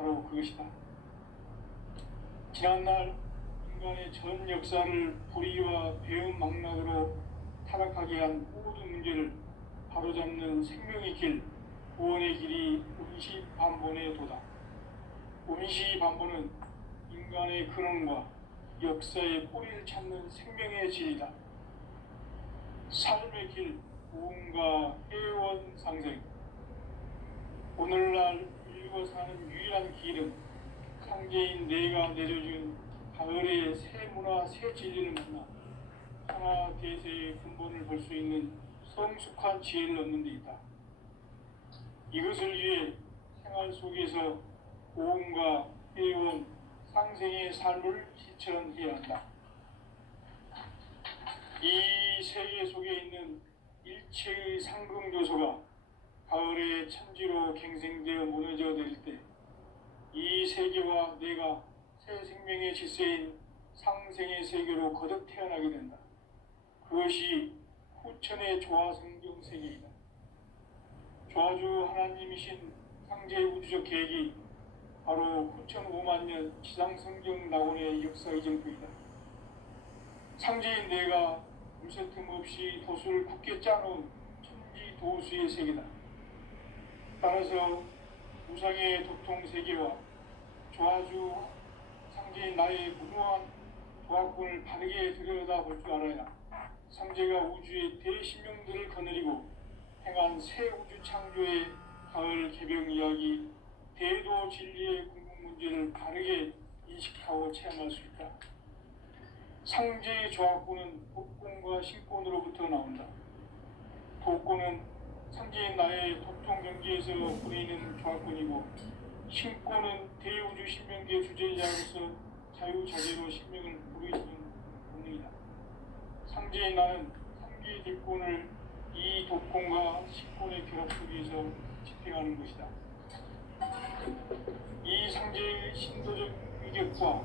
바로 그것이다. 지난날 인간의 전 역사를 불의와 배은망락으로 타락하게 한 모든 문제를 바로잡는 생명의 길, 구원의 길이 운시반본의 도다. 운시반본은 인간의 근원과 역사의 뿌리를 찾는 생명의 진리다. 삶의 길, 구원과 해원상생. 오늘날 인류가 사는 유일한 길은 상제인 내가 내려준 가을의 새 문화, 새 진리를 만나 하나 대세의 근본을 볼 수 있는 성숙한 지혜를 얻는 데 있다. 이것을 위해 생활 속에서 고음과 해온 상생의 삶을 실천해야 한다. 이 세계 속에 있는 일체의 상극 요소가 가을의 천지로 갱생되어 무너져 내릴 때 이 세계와 내가 새 생명의 질서인 상생의 세계로 거듭 태어나게 된다. 그것이 후천의 조화성경 세계이다. 조화주 하나님이신 상제의 우주적 계획이 바로 후천 5만 년 지상성경 낙원의 역사의 정부이다. 상제인 내가 물새 틈 없이 도수를 굳게 짜놓은 천지 도수의 세계다. 따라서 우상의 도통 세계와 조화주 상제인 나의 무모한 조화권을 바르게 들여다볼 줄 알아야 상제가 우주의 대신명들을 거느리고 행한 새 우주 창조의 가을 개병 이야기, 대도 진리의 궁극 문제를 바르게 인식하고 체험할 수 있다. 상제의 조화권은 복권과 신권으로부터 나온다. 복권은 상제인 나의 도통 경지에서 부리는 조화권이고, 신권은 대우주 신명계 주제자로서 자유자재로 신명을 부르짖는 본능이다. 상제인 나는 상계의 대권을 이 도권과 신권의 결합 속에서 집행하는 것이다. 이 상제의 신도적 위격과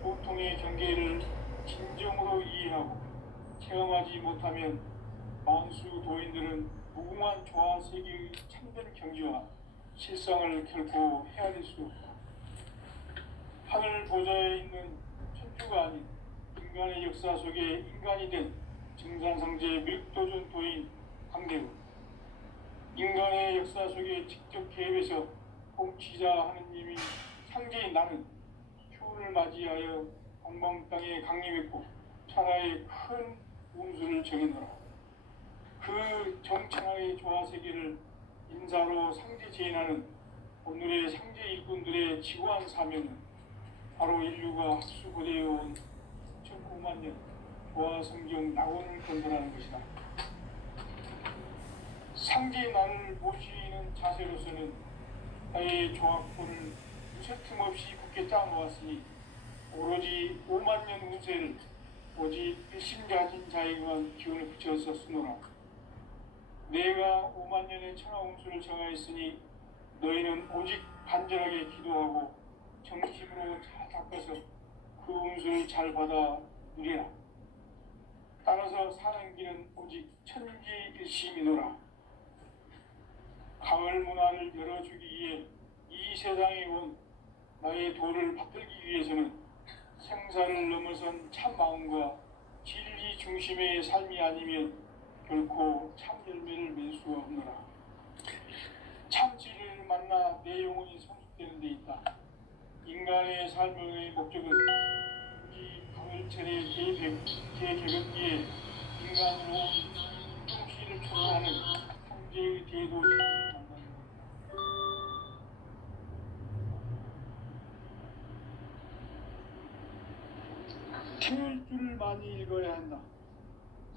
보통의 경계를 진정으로 이해하고 체험하지 못하면 만수 도인들은 무궁한 조화 세계의 참된 경지와 실상을 결코 헤아릴 수 없다. 하늘 보좌에 있는 천주가 아닌 인간의 역사 속에 인간이 된 증산상제의 밀도전 도인 강대우, 인간의 역사 속에 직접 개입해서 통치자 하느님이 상제인 나는 휴를 맞이하여 방방 땅에 강림했고 천하의 큰 운수를 정해놓으라. 그 정천하의 조화세계를 인사로 상제 제인하는 오늘의 상제 일꾼들의 지고한 사명은 바로 인류가 학수고대해온 9만 년 조화성경 낙원을 건설하는 것이다. 상제의 나를 모시는 자세로서는 나의 조화권을 무쇠틈 없이 굳게 짜놓았으니 오로지 5만 년 운세를 오직 일심가진 자에게만 기운을 붙여서 쓰노라. 내가 5만 년의 천하 운수를 정하였으니 너희는 오직 간절하게 기도하고 정심으로 잘 닦아서 그 운수를 잘 받아 누리라. 따라서 사는 길은 오직 천지일심이노라. 가을 문화를 열어주기 위해 이 세상에 온 나의 도를 받들기 위해서는 생사를 넘어선 참 마음과 진리 중심의 삶이 아니면 결코 참 열매를 맺을 수가 없노라. 참 진리를 만나 내 영혼이 성숙되는 데 있다. 인간의 삶의 목적은 이 가을철의 대개벽기에 인간으로 통시를 초월하는 상제의 대도시를 만나는 것이다. 태일주를 많이 읽어야 한다.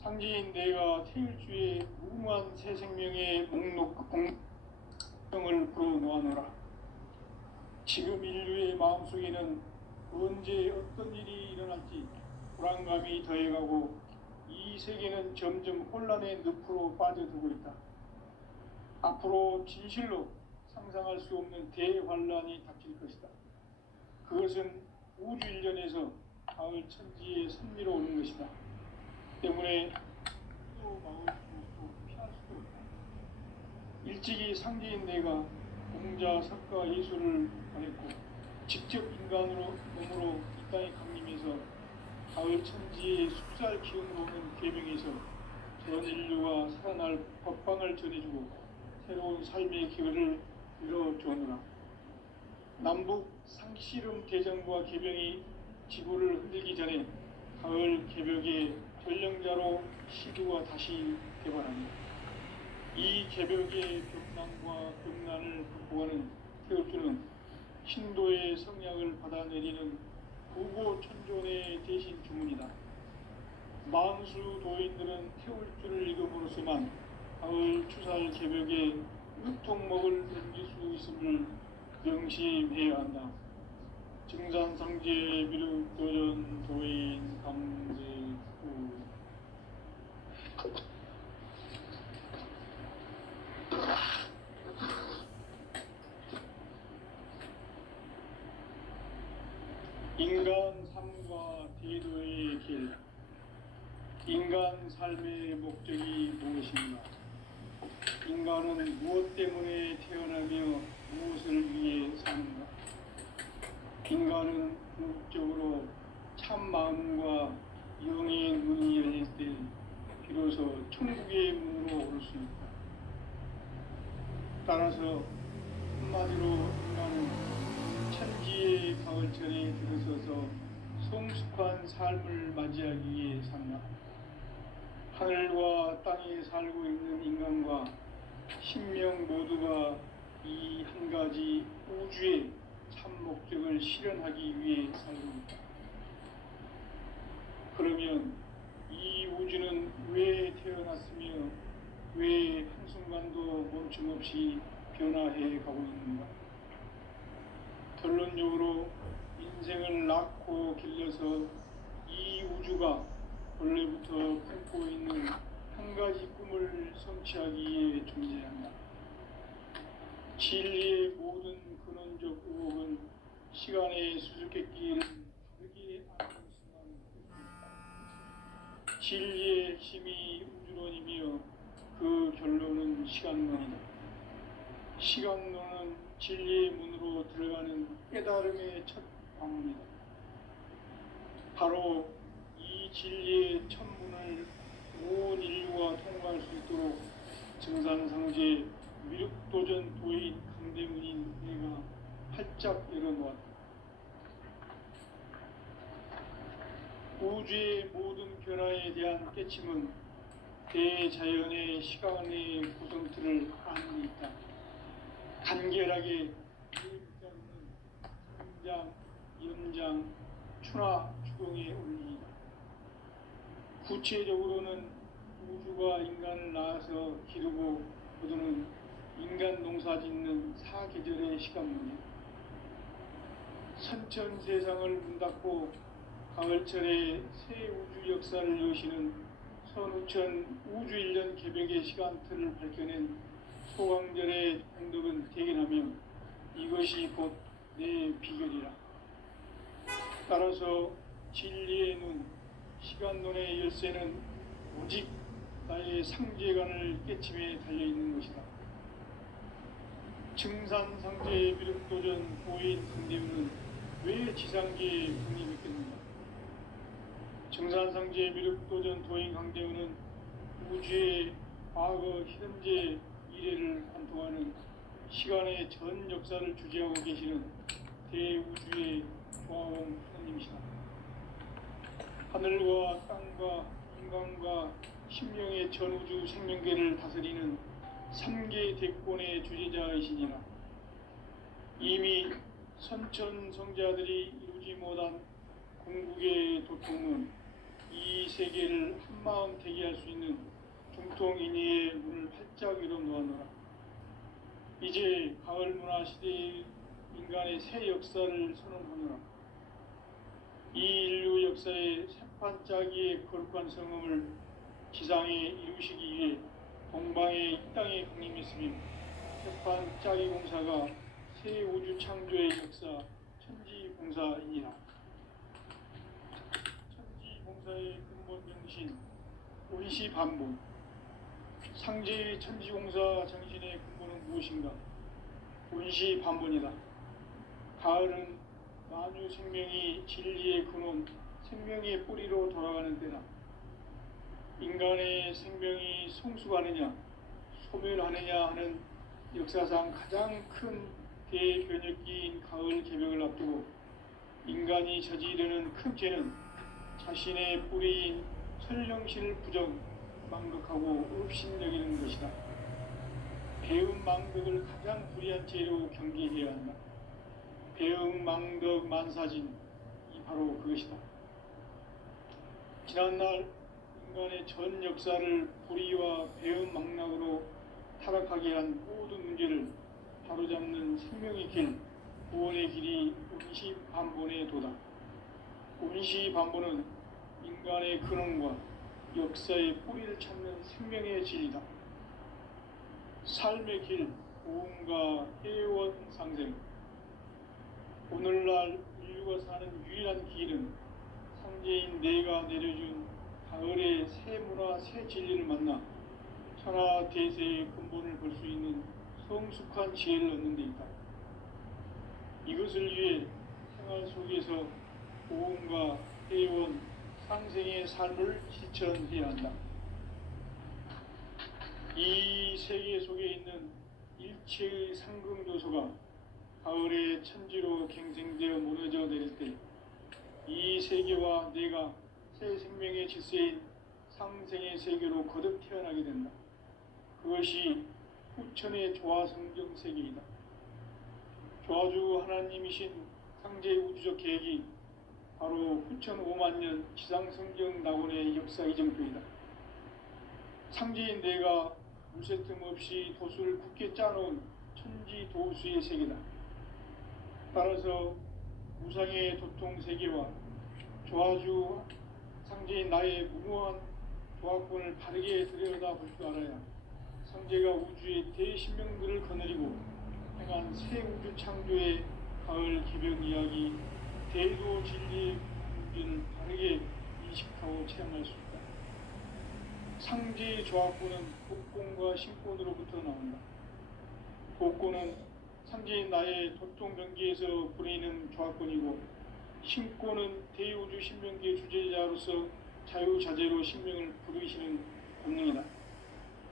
상제인 내가 태일주의 무궁한 새 생명의 목록을 풀어놓아노라. 지금 인류의 마음속에는 언제 어떤 일이 일어날지 불안감이 더해가고 이 세계는 점점 혼란의 늪으로 빠져들고 있다. 앞으로 진실로 상상할 수 없는 대환란이 닥칠 것이다. 그것은 우주 일련에서 가을 천지의 선미로 오는 것이다. 때문에 또 막을 수 없고 피할 수도 없다. 일찍이 상제인 내가 공자, 석가, 예술을 말했고 직접 인간으로 몸으로 이 땅에 강림해서 가을 천지의 숲살 기운으로 오는 계명에서 전 인류가 살아날 법방을 전해주고 새로운 삶의 기회를 열어주었노라. 남북 상씨름 대전과 계명이 지구를 흔들기 전에 가을 개벽의 전령자로 시두가 다시 개발합니다. 이 개벽의 벽난과 벽난을 극복하는 태울주는 신도의 성약을 받아내리는 구고천존의 대신 주문이다. 망수 도인들은 태울주를 읽음으로써만 가을 추살 개벽의 유통목을 넘길 수 있음을 명심해야 한다. 증산상제 미륵도전 도인 강제구. 인간 삶과 대도의 길. 인간 삶의 목적이 무엇인가? 인간은 무엇 때문에 태어나며 무엇을 위해 사는가? 인간은 궁극적으로 참 마음과 영의 문이 열릴 때 비로소 천국의 문으로 올 수 있다. 따라서 한마디로 인간은 천지의 가을철에 들어서서 성숙한 삶을 맞이하기 위해 산다. 하늘과 땅에 살고 있는 인간과 신명 모두가 이 한 가지 우주의 참 목적을 실현하기 위해 살고 있다. 그러면 이 우주는 왜 태어났으며 왜 한순간도 멈춤없이 변화해 가고 있는가? 결론적으로 인생을 낳고 길러서 이 우주가 원래부터 품고 있는 한 가지 꿈을 성취하기 위해 존재한다. 진리의 모든 근원적 의혹은 시간의 수수께끼를 다르게 아는 순간 있다. 진리의 핵심이 우주론이며 그 결론은 시간론이다. 시간론은 진리의 문으로 들어가는 깨달음의 첫 방문이다. 바로 이 진리의 첫 문을 온 인류가 통과할 수 있도록 증산상제 미륵도전 도인 강대문인 내가 활짝 열어놓았다. 우주의 모든 변화에 대한 깨침은 대자연의 시간의 구성틀을 아는 데 있다. 간결하게 대자연은 성장, 연장, 추나 추동에 올리다. 구체적으로는 우주가 인간을 낳아서 기르고 거두는 인간 농사 짓는 사계절의 시간문이다. 선천 세상을 문 닫고 가을철에 새 우주 역사를 여시는 선우천 우주 1년 개벽의 시간틀을 밝혀낸 소강절의 행덕은 대견하며 이것이 곧 내 비결이라. 따라서 진리의 눈, 시간론의 열쇠는 오직 나의 상제관을 깨침에 달려있는 것이다. 증산상제 미륵도전 고인 강대문은 왜 지상계에 국립했겠는가? 증산상제 미륵도전 도인 강대문은 우주의 과거, 현재, 미래를 관통하는 시간의 전 역사를 주재하고 계시는 대우주의 조화원 하나님이시다. 하늘과 땅과 인간과 심령의 전우주 생명계를 다스리는 3계 대권의 주제자이시니라. 이미 선천 성자들이 이루지 못한 궁극의 도통은 이 세계를 한마음 되게 할 수 있는 중통인의의 문을 활짝 열어놓았노라. 이제 가을 문화 시대의 인간의 새 역사를 선언하노라. 이 인류 역사의 새판짜기의 거룩한 성음을 지상에 이루시기 위해 동방의 이 땅에 강림했으며 새판짜기 공사가 새 우주 창조의 역사 천지공사이니라. 천지공사의 근본 정신 원시반복. 상제의 천지공사 정신의 근본은 무엇인가? 원시반복이다. 가을은 만유 생명이 진리의 근원, 생명의 뿌리로 돌아가는 때다. 인간의 생명이 성숙하느냐 소멸하느냐 하는 역사상 가장 큰 대변혁기인 가을 개벽을 앞두고 인간이 저지르는 큰 죄는 자신의 뿌리인 설령실 부정, 망극하고 업신여기는 것이다. 배음 망덕을 가장 불의한 죄로 경계해야 한다. 배음 망덕 만사진이 바로 그것이다. 지난날 인간의 전 역사를 불의와 배음 망락으로 타락하게 한 모든 문제를 바로잡는 생명의 길, 구원의 길이 운시반본의 도다. 운시반본은 인간의 근원과 역사의 뿌리를 찾는 생명의 진리다. 삶의 길, 고음과 해원 상생. 오늘날 인류가 사는 유일한 길은 상제인 내가 내려준 가을의 새 문화, 새 진리를 만나 천하 대세의 근본을 볼 수 있는 성숙한 지혜를 얻는 데 있다. 이것을 위해 생활 속에서 고음과 해원, 상생의 삶을 실천해야 한다. 이 세계 속에 있는 일체의 상금조소가 가을의 천지로 갱생되어 무너져 내릴 때 이 세계와 내가 새 생명의 질서인 상생의 세계로 거듭 태어나게 된다. 그것이 후천의 조화성경 세계이다. 조화주 하나님이신 상제의 우주적 계획이 바로 후천 5만 년 지상성경 낙원의 역사 이정표이다. 상제인 내가 무쇠틈 없이 도수를 굳게 짜놓은 천지 도수의 세계다. 따라서 무상의 도통 세계와 조화주 상제인 나의 무모한 조화권을 바르게 들여다볼 줄 알아야 상제가 우주의 대신명들을 거느리고 행한 새 우주 창조의 가을 개벽 이야기, 대도 진리의 문제를 바르게 인식하고 체험할 수 있다. 상제의 조화권은 복권과 신권으로부터 나온다. 복권은 상제인 나의 도통 경계에서 부리는 조화권이고, 신권은 대우주 신명기의 주제자로서 자유자재로 신명을 부르시는 권능이다.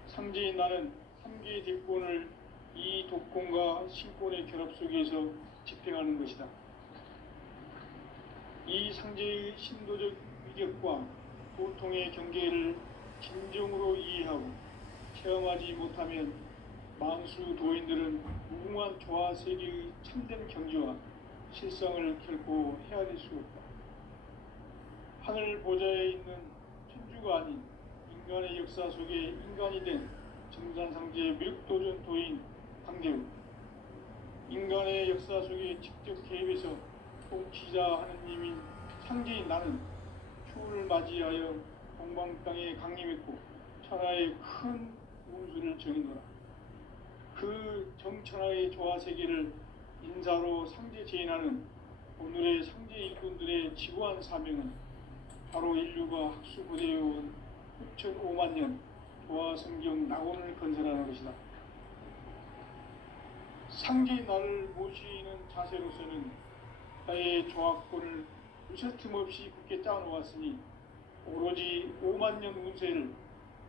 상제인 나는 3개의 대권을 이 독권과 신권의 결합 속에서 집행하는 것이다. 이 상제의 신도적 위력과 도통의 경계를 진정으로 이해하고 체험하지 못하면 만수 도인들은 무궁한 조화 세계의 참된 경지와 실상을 결코 헤아릴 수 없다. 하늘 보좌에 있는 천주가 아닌 인간의 역사 속에 인간이 된 정산상제의 미륵도전 도인 강대우, 인간의 역사 속에 직접 개입해서 통치자 하느님인 상제인 나는 추운을 맞이하여 동방 땅에 강림했고 천하의 큰 운수를 정의노라. 그 정천하의 조화세계를 인사로 상제 제인하는 오늘의 상제 일꾼들의 지구한 사명은 바로 인류가 학수고대해온 후천 5만 년 조화성경 낙원을 건설하는 것이다. 상제인 나를 모시는 자세로서는 나의 조화권을 무쇠틈 없이 굳게 짜놓았으니 오로지 5만 년 운세를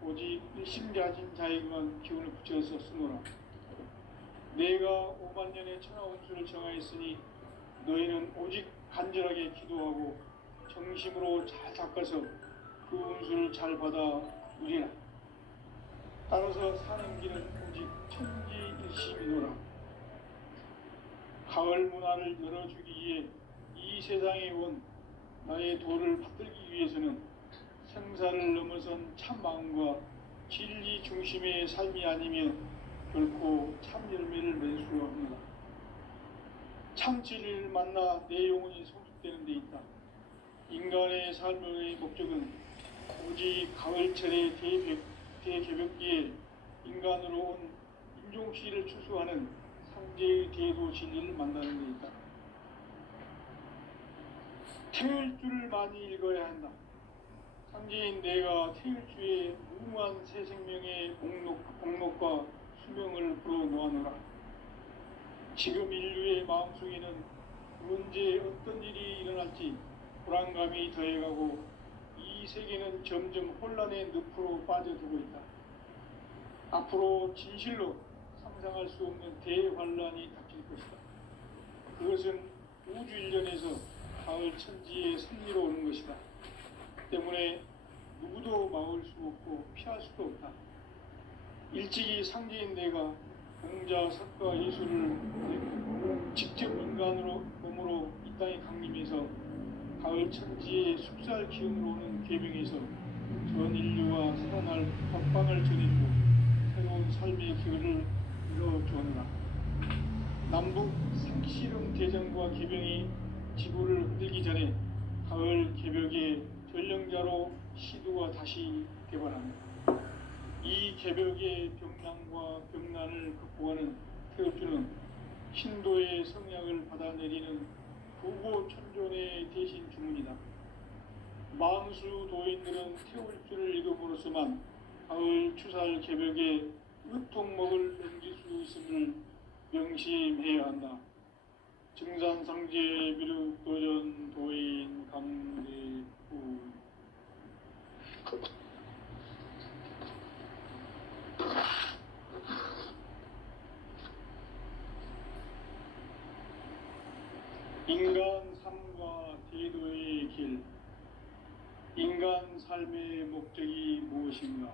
오직 일심가진 자에게만 기운을 붙여서 쓰노라. 내가 5만 년의 천하 운수를 정하였으니 너희는 오직 간절하게 기도하고 정심으로 잘 닦아서 그 운수를 잘 받아 누리라. 따라서 사는 길은 오직 천지일심이노라. 가을 문화를 열어주기 위해 이 세상에 온 나의 도를 받들기 위해서는 생사를 넘어선 참 마음과 진리 중심의 삶이 아니면 결코 참 열매를 맺을 수가 없느라. 참 진리를 만나 내 영혼이 성숙되는 데 있다. 인간의 삶의 목적은 오직 가을철의 대개벽기에 인간으로 온 인종시를 추수하는 상제의 대도 진리를 만나는 데 있다. 태일주를 많이 읽어야 한다. 상제인 내가 태일주의 무궁한 새 생명의 공록과 수명을 불어놓아노라. 지금 인류의 마음속에는 언제 어떤 일이 일어날지 불안감이 더해가고 이 세계는 점점 혼란의 늪으로 빠져들고 있다. 앞으로 진실로 상상할 수 없는 대환란이 닥칠 것이다. 그것은 우주 일련에서 가을 천지의 섭리로 오는 것이다. 때문에 누구도 막을 수 없고 피할 수도 없다. 일찍이 상제인 내가 공자, 석가, 예술을 직접 인간으로 몸으로 이 땅에 강림해서 가을 천지의 숲살 기운으로 오는 계명에서 전 인류와 살아날 법방을 전해주고 새로운 삶의 기회를 이뤄주었노라. 남북 상실험 대전과 계병이 지구를 흔들기 전에 가을 개벽의 전령자로 시두가 다시 개발합니다. 이 개벽의 병난과 병난을 극복하는 태엽주는 신도의 성약을 받아내리는 부고천존의 대신 주문이다. 만수 도인들은 태울주를 읽음으로써만 가을 추살 개벽의 으통목을 넘길 수 있음을 명심해야 한다. 증산상제 미륵도전 도인 강대우. 인간 삶과 대도의 길. 인간 삶의 목적이 무엇인가?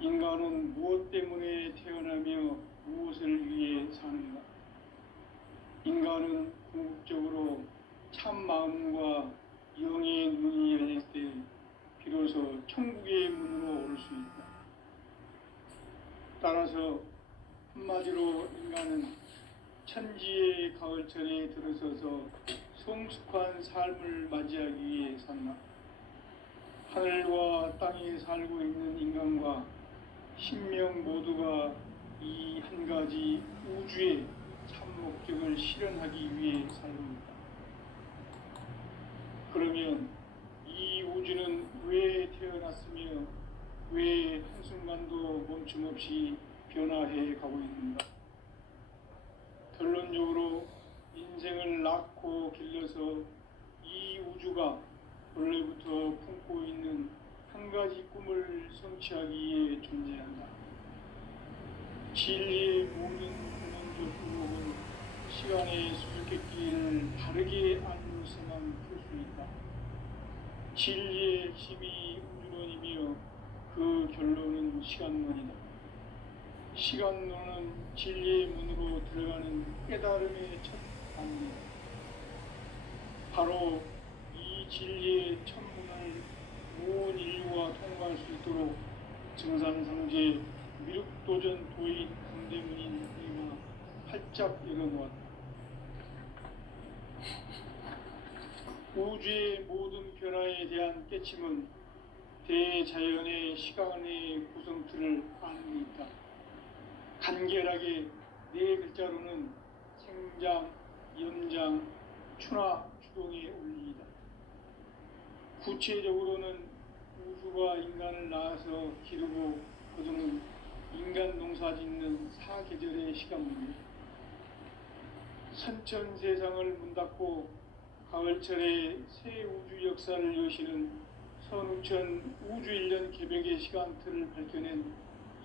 인간은 무엇 때문에 태어나며 무엇을 위해 사는가? 인간은 궁극적으로 참 마음과 영의 눈이 열릴 때 비로소 천국의 문으로 오를 수 있다. 따라서 한마디로 인간은 천지의 가을철에 들어서서 성숙한 삶을 맞이하기 위해 산다. 하늘과 땅에 살고 있는 인간과 신명 모두가 이 한 가지 우주의 참 목적을 실현하기 위해 살고 있다. 그러면 이 우주는 왜 태어났으며 왜 한순간도 멈춤없이 변화해 가고 있는가? 결론적으로 인생을 낳고 길러서 이 우주가 원래부터 품고 있는 한 가지 꿈을 성취하기 위해 존재한다. 진리의 모든 근원적 의혹은 시간의 수수께끼를 바르게 알므로서만 풀 수 있다. 진리의 핵심이 우주론이며 그 결론은 시간론이다. 시간론은 진리의 문으로 들어가는 깨달음의 첫 단계다. 바로 이 진리의 천문을 온 인류가 통과할 수 있도록 증산상제 미륵도전 도인 강대문인 우리가 활짝 열어놓았다. 우주의 모든 변화에 대한 깨침은 대자연의 시간의 구성틀을 아는 데 있다. 간결하게 네 글자로는 생장, 염장, 추나, 추동의 원리이다. 구체적으로는 우주가 인간을 낳아서 기르고 거두는 인간 농사 짓는 사계절의 시간문이다. 선천 세상을 문 닫고 가을철에 새 우주 역사를 여시는 선우천 우주 1년 개벽의 시간틀을 밝혀낸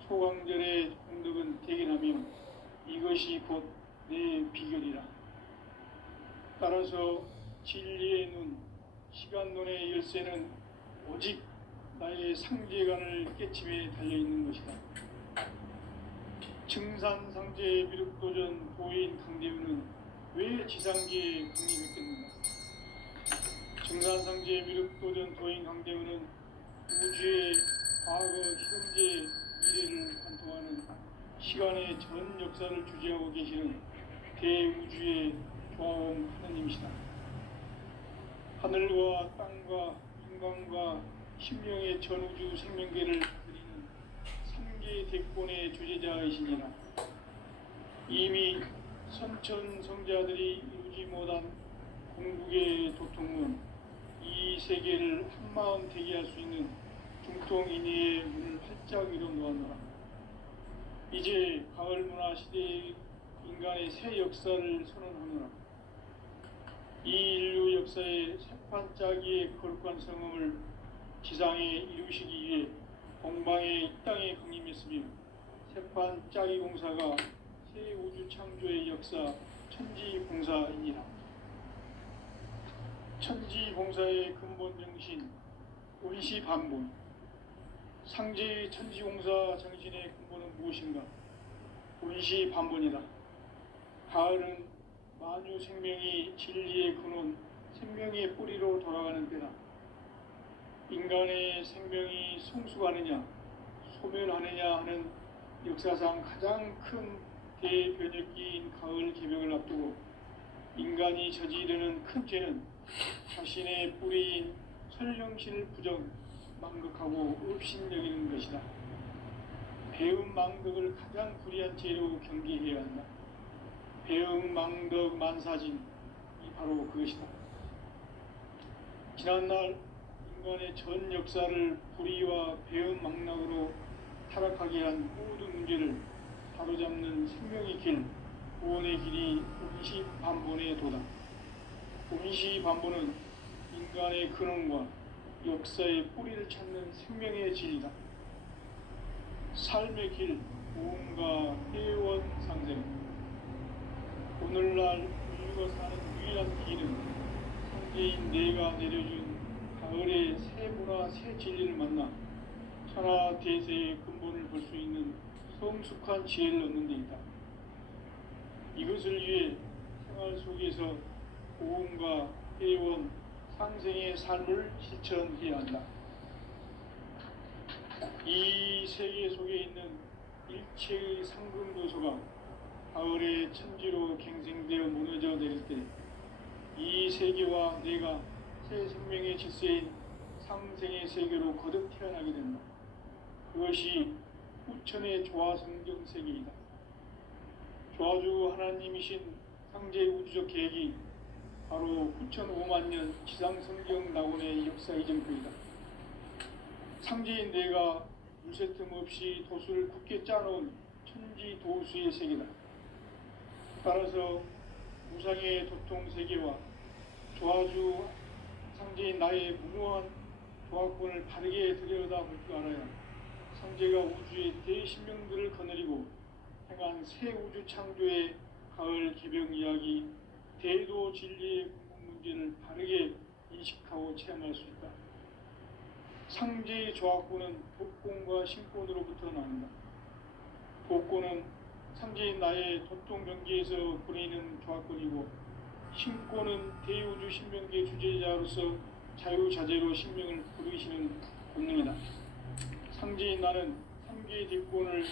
소강절의 공덕은 대견하며 이것이 곧 내 비결이라. 따라서 진리의 눈, 시간론의 열쇠는 오직 나의 상제관을 깨침에 달려있는 것이다. 증산상제 미륵도전 도인 강대우는 왜 지상계에 강림했겠는가? 증산상제 미륵도전 도인 강대우는 우주의 과거, 현재, 미래를 관통하는 시간의 전 역사를 주재하고 계시는 대우주의 조화원 하느님이시다. 하늘과 땅과 인간과 신명의 전우주 생명계를 그리는 삼계 대권의 주제자이시니라. 이미 선천 성자들이 이루지 못한 궁극의 도통문, 이 세계를 한마음 되게 할 수 있는 중통인의의 문을 활짝 열어놓았노라. 이제 가을 문화 시대의 인간의 새 역사를 선언하노라. 이 인류 역사의 새판짜기의 거룩한 성음을 지상에 이루시기 위해 동방의 이 땅에 강림했으며 새판짜기 공사가 새 우주 창조의 역사 천지봉사이니라. 천지봉사의 근본 정신 원시반본. 상제의 천지공사 정신의 근본은 무엇인가? 원시반본이다. 가을은 만유 생명이 진리의 근원, 생명의 뿌리로 돌아가는 때다. 인간의 생명이 성숙하느냐, 소멸하느냐 하는 역사상 가장 큰 대변혁기인 가을 개벽을 앞두고 인간이 저지르는 큰 죄는 자신의 뿌리인 설령실 부정, 망극하고 업신여기는 것이다. 배음 망덕을 가장 불의한 죄로 경계해야 한다. 배음 망덕 만사진이 바로 그것이다. 지난날 인간의 전 역사를 불의와 배음 망락으로 타락하게 한 모든 문제를 바로잡는 생명의 길, 구원의 길이 원시반본의 도다. 원시반본은 인간의 근원과 역사의 뿌리를 찾는 생명의 진리다. 삶의 길, 무언가 회원 상생. 오늘날 인류가 사는 유일한 길은 상제인 내가 내려준 가을의 새 문화, 새 진리를 만나 천하 대세의 근본을 볼 수 있는 성숙한 지혜를 얻는 데 있다. 이것을 위해 생활 속에서 고음과 회원, 상생의 삶을 실천해야 한다. 이 세계 속에 있는 일체의 상근도서가 가을의 천지로 갱생되어 무너져 내릴 때 이 세계와 내가 새 생명의 질서인 상생의 세계로 거듭 태어나게 된다. 그것이 후천의 조화성경 세계이다. 조화주 하나님이신 상제 우주적 계획이 바로 9,500,000년 지상성경 낙원의 역사 이전표이다. 상제인 내가 물새틈 없이 도수를 굳게 짜놓은 천지도수의 세계다. 따라서 무상의 도통세계와 조화주 상제인 나의 무모한 조화권을 바르게 들여다볼 줄 알아야 상제가 우주의 대신명들을 거느리고 행한 새 우주 창조의 가을 개벽 이야기, 대도 진리의 근본 문제를 바르게 인식하고 체험할 수 있다. 상제의 조화권은 도권과 신권으로부터 나온다. 도권은 상제인 나의 도통 경계에서 보내는 조화권이고, 신권은 대우주 신명계 주제자로서 자유자재로 신명을 부르시는 본능이다. 상제인 나는 3개의 뒷권을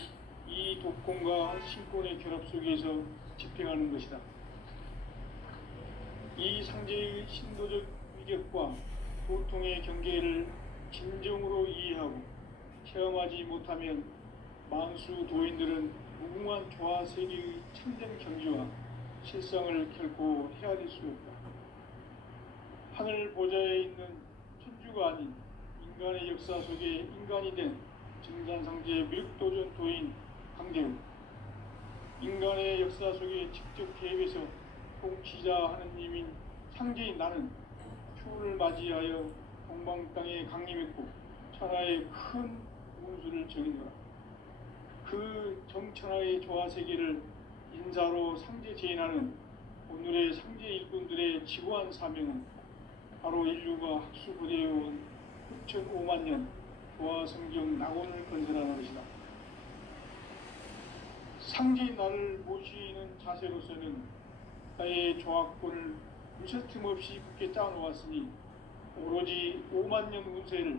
이 도권과 신권의 결합 속에서 집행하는 것이다. 이 상제의 신도적 위격과 도통의 경계를 진정으로 이해하고 체험하지 못하면 만수 도인들은 무궁한 조화 세계의 참된 경지와 실상을 결코 헤아릴 수 없다. 하늘 보좌에 있는 천주가 아닌 인간의 역사 속에 인간이 된 증산상제 미륵도전 도인 강대우, 인간의 역사 속에 직접 개입해서 통치자 하느님인 상제인 나는 추후를 맞이하여 동방 땅에 강림했고 천하의 큰 운수를 정의노라. 그 정천하의 조화세계를 인사로 상제 제인하는 오늘의 상제 일꾼들의 지고한 사명은 바로 인류가 학수부대해온 9,500,000년 조화성경 낙원을 건설하는 것이다. 상제인 나를 모시는 자세로서는 나의 조화권을 무쇠틈 없이 굳게 짜놓았으니 오로지 50,000년 운세를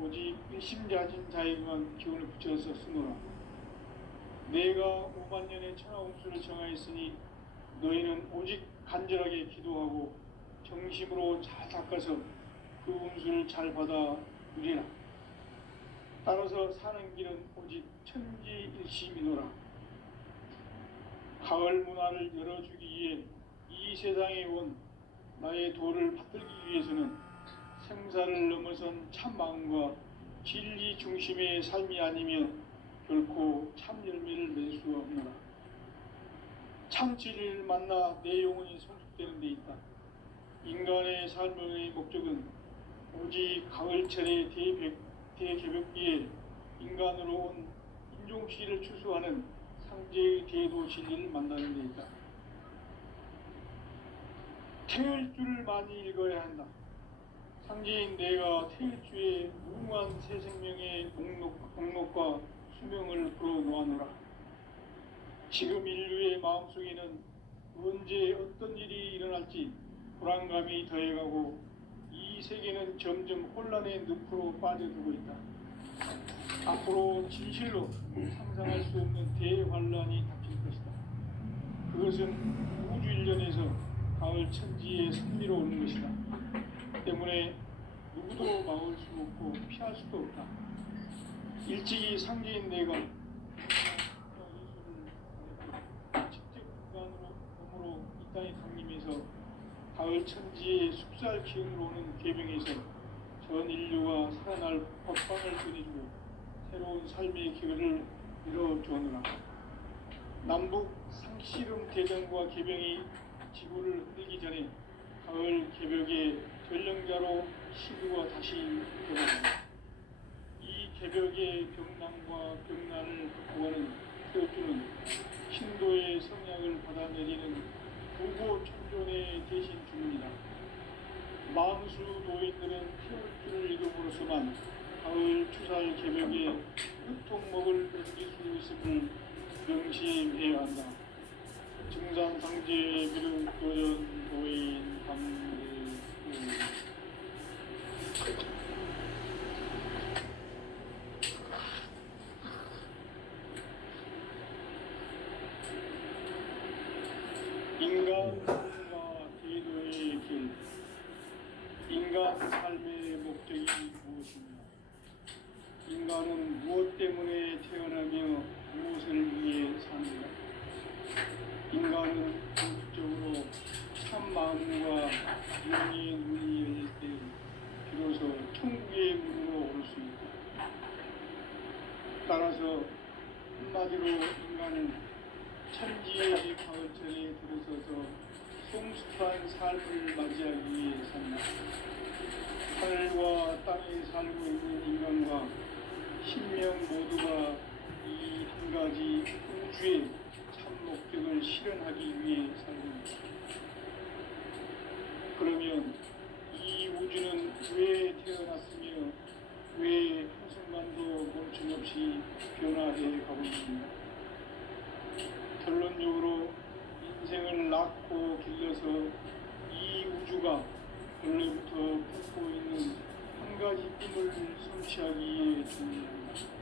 오직 일심자진 자에게만 기운을 붙여서 쓰노라. 내가 50,000년의 천하운수를 정하였으니 너희는 오직 간절하게 기도하고 정심으로 잘 닦아서 그 운수를 잘 받아 누리라. 따라서 사는 길은 오직 천지일심이노라. 가을 문화를 열어주기 위해 이 세상에 온 나의 도를 받들기 위해서는 생사를 넘어선 참 마음과 진리 중심의 삶이 아니면 결코 참 열매를 맺을 수 없노라. 참 진리를 만나 내 영혼이 성숙되는 데 있다. 인간의 삶의 목적은 오직 가을철의 대개벽기에 인간으로 온 인종시를 추수하는 상제의 대도 진리를 만나는 데 있다. 태일주를 많이 읽어야 한다. 상제인 내가 태일주의 무궁한 새 생명의 공록과 수명을 불어놓아노라. 지금 인류의 마음속에는 언제 어떤 일이 일어날지 불안감이 더해가고 이 세계는 점점 혼란의 늪으로 빠져들고 있다. 앞으로 진실로 상상할 수 없는 대환란이 닥칠 것이다. 그것은 우주 일련에서 가을 천지의 섭리로 오는 것이다. 때문에 누구도 막을 수 없고 피할 수도 없다. 일찍이 상제인 내가 직접 인간으로 몸으로 이 땅에 강림해서 가을 천지의 숲살 기운으로 오는 계명에서 전 인류가 살아날 법방을 전해주고 새로운 삶의 기회를 이뤄주었노라. 남북 상씨름 대전과 개병이 지구를 흔들기 전에 가을 개벽의 전령자로 시구가 다시 일어난다. 이 개벽의 병난과 병난을 극복하는 태어주는 신도의 성약을 받아내리는 부고 천존의 대신 주문이다. 만수 노인들은 태어주를 이름으로서만 가을 추살 개벽의 흑통목을 넘길 수 있음을 명심해야 한다. 증산상제 비름 도전 도인 감례 인간과 대도의 길. 인간 삶의 목적이 무엇이냐? 인간은 무엇 때문에 태어나며 무엇을 위해 사는가? 인간은 궁극적으로 참 마음과 영의 눈이 열릴 때 비로소 천국의 문으로 올 수 있다. 따라서 한마디로 인간은 천지의 가을철에 들어서서 성숙한 삶을 맞이하기 위해 산다. 하늘과 땅에 살고 있는 인간과 신명 모두가 이 한 가지 우주의 참 목적을 실현하기 위해 살고 있다. 그러면 이 우주는 왜 태어났으며 왜 한순간도 멈춤없이 변화해 가고 있습니까? 결론적으로 인생을 낳고 길러서 이 우주가 원래부터 품고 있는 한 가지 꿈을 성취하기에 중요합니다.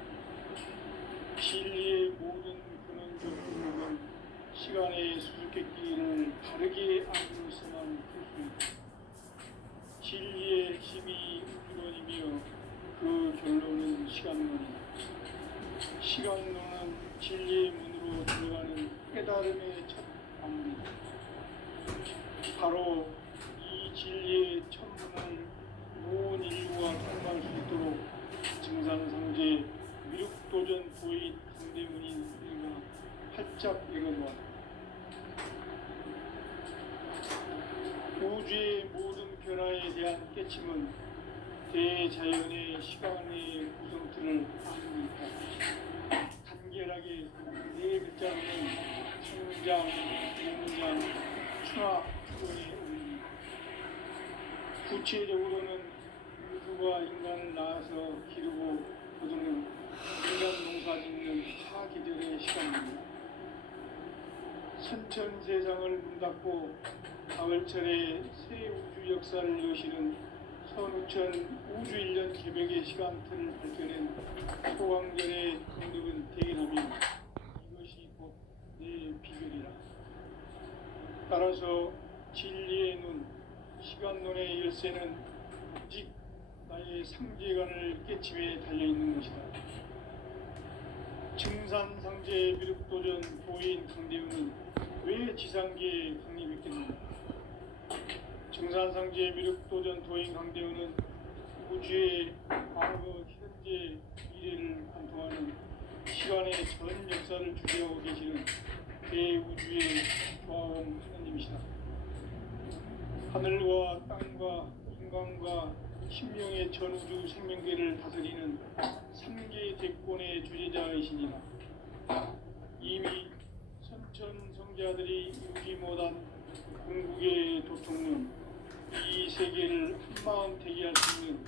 진리의 모든 근원적 근육은 시간의 수수께끼를 다르게 알고서만 풀 수 있다. 진리의 핵심이 우주론이며 그 결론은 시간론이다. 시간론은 진리의 문으로 들어가는 깨달음의 첫 방문이다. 바로 이 진리의 천문을 온 인류가 통과할 수 있도록 증산상제 미륵도전 도인 강대문인 우리가 활짝 열어놓았다. 우주의 모든 변화에 대한 깨침은 대자연의 시간의 구성틀을 안고 있다. 간결하게 네 글자로는 성장, 성장, 추락, 추론의 의미. 구체적으로는 우주가 인간을 낳아서 기르고 거두는 인간 농사 짓는 하계절의 시간입니다. 선천 세상을 문 닫고 가을철에 새 우주 역사를 여시는 선우천 우주 1년 개벽의 시간틀을 밝혀낸 소강전의 공덕은 대견하며 이것이 곧 내 비결이라. 따라서 진리의 눈, 시간론의 열쇠는 오직 나의 상제관을 깨침에 달려있는 것이다. 증산상제 미륵도전 도인 강대우는 왜 지상계에 강림했겠는가? 증산상제 미륵도전 도인 강대우는 우주의 과거, 현재, 미래를 관통하는 시간의 전 역사를 주재하고 계시는 대우주의 조화원 하나님이시다. 하늘과 땅과 인간과 신명의 전우주 생명계를 다스리는 삼계 대권의 주제자이시니라. 이미 선천성자들이 이루지 못한 궁극의 도통은 이 세계를 한마음 대기할 수 있는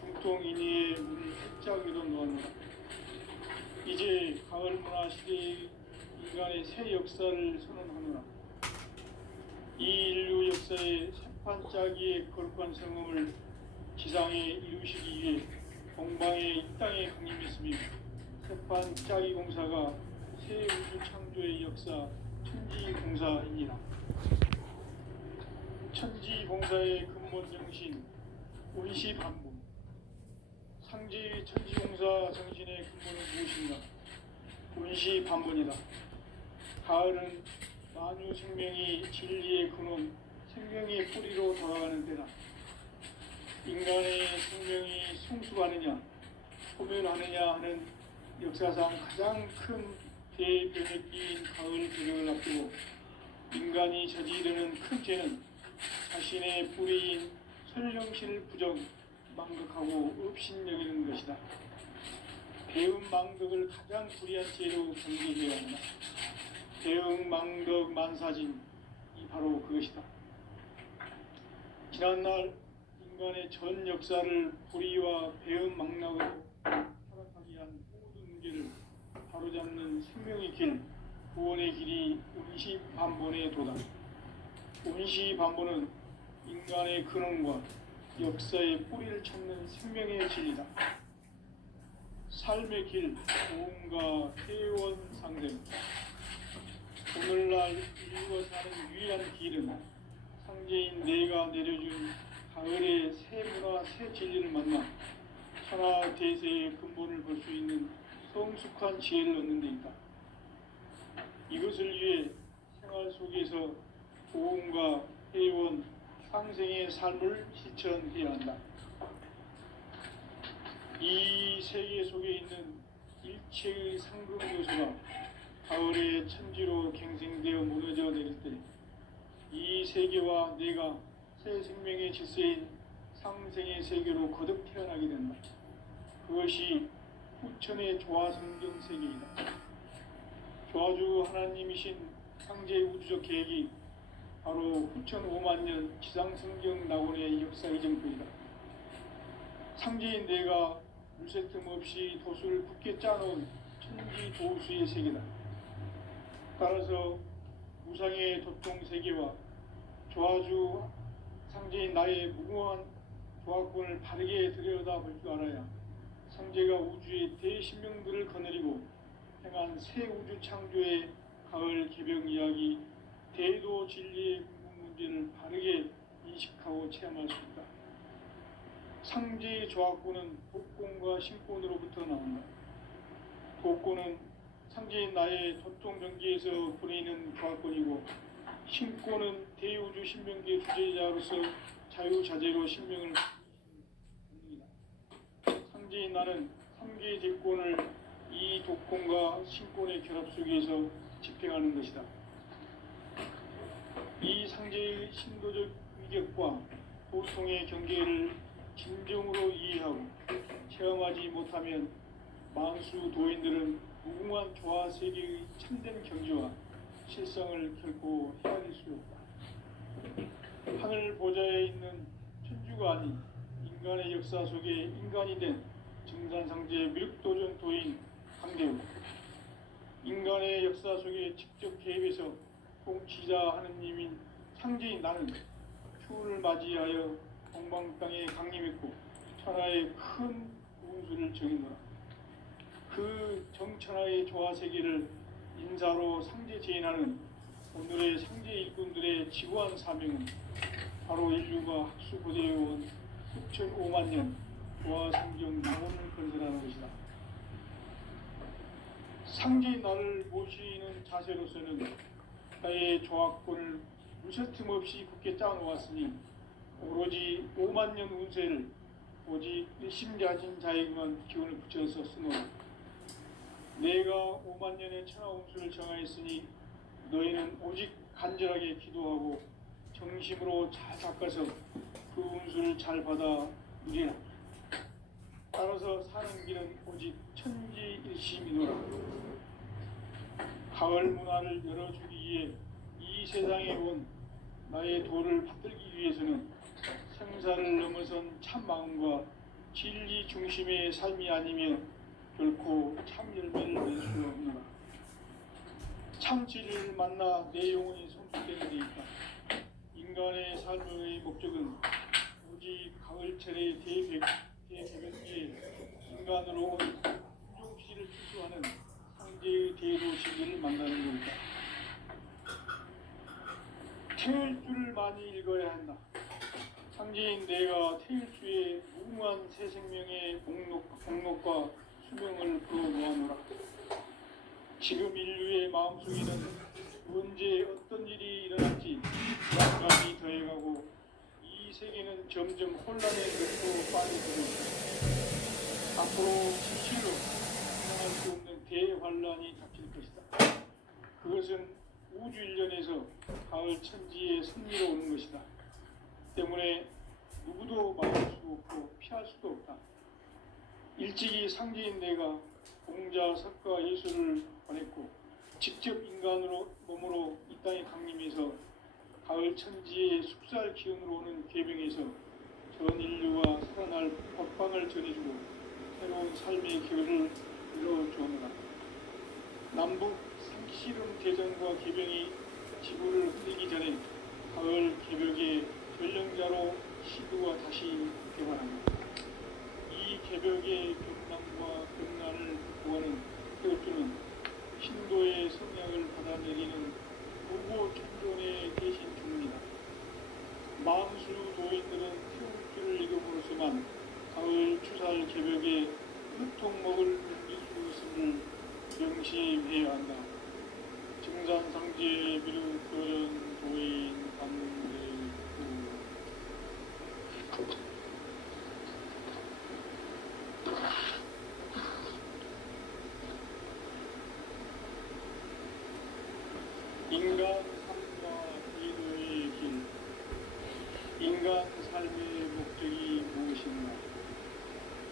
중통인의의 문을 활짝 열어놓았노라. 이제 가을 문화 시대의 인간의 새 역사를 선언하노라. 이 인류 역사의 세판짜기의 거룩한 성음을 지상에 이루시기 위해 동방의 이 땅에 강림했으며, 세판짜기 공사가 새 우주 창조의 역사 천지공사이니라. 천지공사의 근본 정신 운시반복. 상지 천지공사 정신의 근본은 무엇인가? 운시반복이다. 가을은 만유 생명이 진리의 근원, 생명의 뿌리로 돌아가는 때다. 인간의 생명이 성숙하느냐, 소멸하느냐 하는 역사상 가장 큰 대변혁기인 가을 배경을 앞두고 인간이 저지르는 큰 죄는 자신의 뿌리인 설령실 부정, 망덕하고 업신여기는 것이다. 배은 망덕을 가장 불의한 죄로 경계해야 한다. 배은 망덕 만사진이 바로 그것이다. 지난날 인간의 전 역사를 불의와 배은 망락으로 타락하게 한 모든 문제를 바로잡는 생명의 길, 구원의 길이 운시반본의 도다. 운시반본은 인간의 근원과 역사의 뿌리를 찾는 생명의 진리다. 삶의 길, 고음과 회원상생. 오늘날 인류가 사는 유일한 길은 상제인 내가 내려준 가을의 새 문화, 새 진리를 만나 천하 대세의 근본을 볼 수 있는 성숙한 지혜를 얻는 데 있다. 이것을 위해 생활 속에서 고음과 회원, 상생의 삶을 실천해야 한다. 이 세계 속에 있는 일체의 상금 요소가 가을의 천지로 갱생되어 무너져 내릴 때 이 세계와 내가 새 생명의 질서인 상생의 세계로 거듭 태어나게 된다. 그것이 후천의 조화성경 세계이다. 조화주 하나님이신 상제의 우주적 계획이 바로 후천 5만 년 지상성경 낙원의 역사 이정표이다. 상제인 내가 물새 틈 없이 도수를 굳게 짜놓은 천지 도수의 세계다. 따라서 무상의 도통 세계와 조화주 상제인 나의 무궁한 조화권을 바르게 들여다볼 줄 알아야 상제가 우주의 대신명들을 거느리고 행한 새 우주 창조의 가을 개병 이야기, 대도 진리의 궁극 문제를 바르게 인식하고 체험할 수 있다. 상제의 조화권은 독권과 신권으로부터 나온다. 독권은 상제인 나의 도통 경계에서 보내는 조화권이고, 신권은 대우주 신명계 주제자로서 자유자재로 신명을 받는다. 상제인 나는 3개의 대권을 이 독권과 신권의 결합 속에서 집행하는 것이다. 이 상제의 신도적 위격과 도통의 경계를 진정으로 이해하고 체험하지 못하면 만수 도인들은 무궁한 조화 세계의 참된 경지와 실상을 결코 헤아릴 수 없다. 하늘 보좌에 있는 천주가 아닌 인간의 역사 속에 인간이 된 증산상제 밀도전 도인 강대우, 인간의 역사 속에 직접 개입해서 통치자 하느님인 상제인 나는 추운을 맞이하여 동방 땅에 강림했고 천하의 큰 운수를 정했노라. 그 정천하의 조화 세계를 인사로 상제 제인하는 오늘의 상제 일꾼들의 지구한 사명은 바로 인류가 학수고대해온 수천 5만 년 조화 성경 낙원을 건설하는 것이다. 상제인 나를 모시는 자세로서는 나의 조화권을 무쇠틈 없이 굳게 짜놓았으니 오로지 5만 년 운세를 오직 일심자진 자에게만 기운을 붙여서 쓰노라. 내가 5만 년의 천하 운수를 정하였으니 너희는 오직 간절하게 기도하고 정심으로 잘 닦아서 그 운수를 잘 받아 누리라. 따라서 사는 길은 오직 천지일심이노라. 가을 문화를 열어주기 위해 이 세상에 온 나의 도를 받들기 위해서는 생사를 넘어선 참 마음과 진리 중심의 삶이 아니면 결코 참 열매를 낼 수 없노라. 참 진리를 만나 내 영혼이 성숙되는 데 있다. 인간의 삶의 목적은 오직 가을철의 대배변기에 인간으로 온 풍족시를 추수하는 상제의 대도시를 만나는 것이다. 태일주를 많이 읽어야 한다. 상제인 내가 태일주의 무궁한 새 생명의 공록과 수명을 풀어놓아노라. 지금 인류의 마음속에는 언제 어떤 일이 일어날지 불안감이 더해가고 이 세계는 점점 혼란의 늪으로 빠져들고 있다. 앞으로 진실로 생각할 수 없는 대환란이 닥칠 것이다. 그것은 우주 일련에서 가을 천지의 섭리로 오는 것이다. 때문에 누구도 막을 수 없고 피할 수도 없다. 일찍이 상제인 내가 공자, 석가, 예수를 보냈고 직접 인간으로 몸으로 이 땅에 강림해서 가을 천지의 숙살 기운으로 오는 계명에서 전 인류와 살아날 법방을 전해주고 새로운 삶의 기회를 이뤄주었노라. 남북 상씨름 대전과 계병이 지구를 흔들기 전에 가을 개벽의 전령자로 시도가 다시 개발합니다. 이 개벽의 경남과 경난을 극복하는 태극주는 신도의 성향을 받아내리는 무고 천존의 대신 중입니다. 마음수 도인들은 태극주를 읽음으로써만 가을 추살 개벽의 흙통목을 넘길 수 있음을 명심해야 한다. 증산상제 비루교련 도인 감대구 인간 삶과 인류의 길. 인간 삶의 목적이 무엇인가?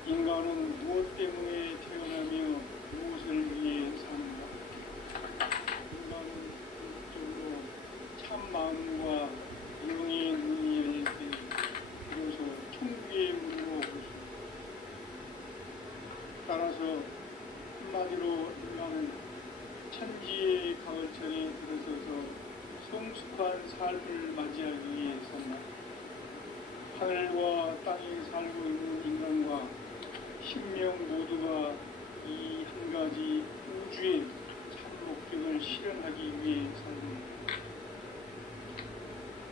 인간은 무엇 때문에 태어나며 무엇을 위해 사는가? 인간은 궁극적으로 참 마음과 영의 눈이 열릴 때 비로소 천국의 문으로 올 수 있다. 따라서 한마디로 인간은 천지의 가을철에 들어서서 성숙한 삶을 맞이하기 위해 산다. 하늘과 땅에 살고 있는 인간과 신명 모두가 이 한 가지 우주의 참 목적을 실현하기 위해 살고 있다.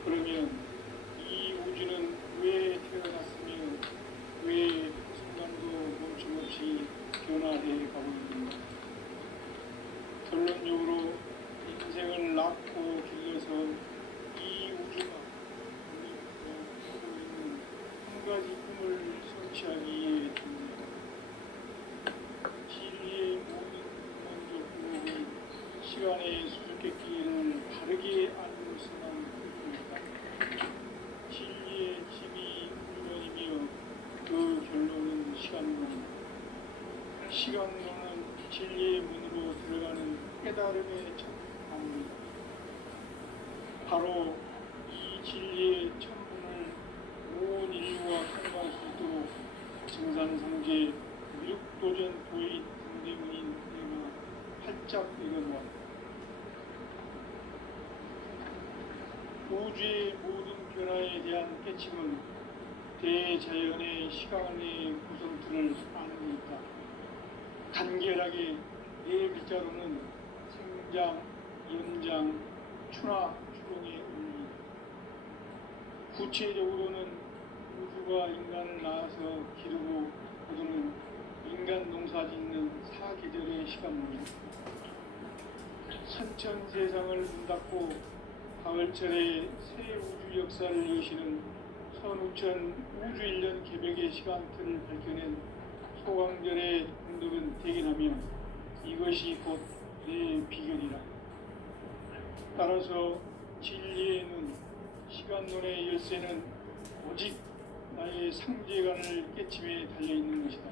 그러면 이 우주는 왜 태어났으며 왜 순간도 멈춤없이 변화해 가고 있는가? 결론적으로 인생을 낳고 길러서 이 우주가 하고 있는 한 가지 꿈을 성취하기 위해 됩니다. 진리의 모든 근원적 구멍이 시간의 수수께끼를 바르게 알고서만 꿈입니다. 진리의 힘이 근원이며 그 결론은 시간론입니다. 시간론은 진리의 문으로 들어가는 깨달음의 첫 방문이다. 바로 이 진리의 천문을 온 인류가 통과할 수 있도록 증산상제 미륵도전 도의 등대문인 내가 활짝 열어놓았다. 우주의 모든 변화에 대한 깨침은 대자연의 시간의 구성틀을 아는 것이다. 간결하게 네 글자로는 생장, 연장, 추나, 추동의 의미. 구체적으로는 우주가 인간을 낳아서 기르고 거두는 인간 농사 짓는 사계절의 시간입니다. 선천 세상을 문 닫고 가을철에 새 우주 역사를 여시는 선우천 우주일년 개벽의 시간틀을 밝혀낸 소강절의 공덕은 대견하며 이것이 곧 내 비결이라. 따라서 진리의 눈, 시간론의 열쇠는 오직 나의 상제관을 깨침에 달려 있는 것이다.